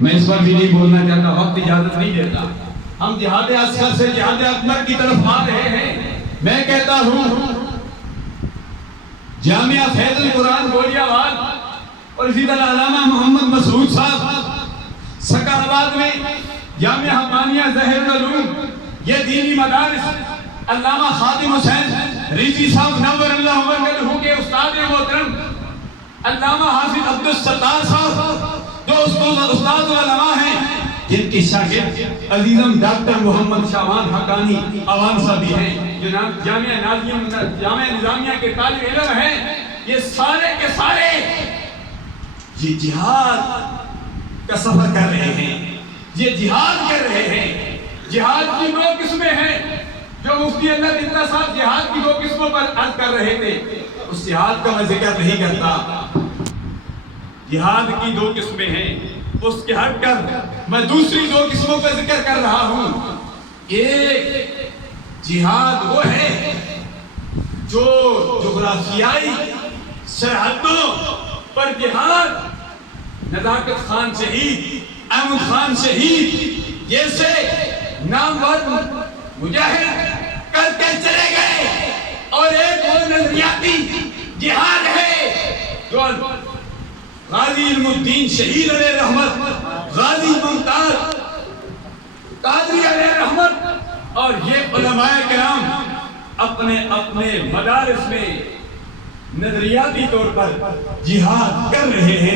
میں اس پر بھی نہیں بولنا چاہتا، وقت اجازت نہیں دیتا۔ ہم جہاد اصغر سے جہاد اکبر کی طرف آ رہے ہیں۔ میں کہتا ہوں جامعہ فیض القرآن گوڑیا آباد اور اسی طرح علامہ محمد مسعود صاحب سکر آباد میں جامعہ حقانیہ ظاہر العلوم، یہ دینی مدارس علامہ خادم حسین رضوی صاحب نور اللہ وجہہ کے استاد محترم علامہ حافظ عبدالستار صاحب جو استاد علماء ہیں، جن کی شاگرد عزیزم ڈاکٹر محمد شاہان حقانی عوام صاحب بھی ہیں، جو جامعہ نظامیہ کے طالب علم ہیں، یہ سارے کے سارے یہ جہاد کا سفر کر رہے ہیں، یہ جہاد کر رہے ہیں۔ جہاد کی دو قسمیں ہیں جو مفتی اللہ دلہ صاحب جہاد کی دو قسموں پر عرض کر رہے تھے، اس جہاد کا میں ذکر نہیں کرتا۔ جہاد کی دو قسمیں ہیں، اس کے ہٹ کر میں دوسری دو قسموں کا ذکر کر رہا ہوں۔ ایک جہاد وہ ہے جو جغرافیائی سرحدوں پر جہاد، نزاکت خان شہید، احمد خان شہید جیسے نامور مجاہد کر کے چلے گئے، اور ایک وہ نظریاتی جہاد ہے جو غازی علم الدین شہید علیہ رحمت، غازی ممتاز قادری علیہ رحمت اور یہ علماء کرام اپنے اپنے مدارس میں نظریاتی طور پر جہاد کر رہے ہیں۔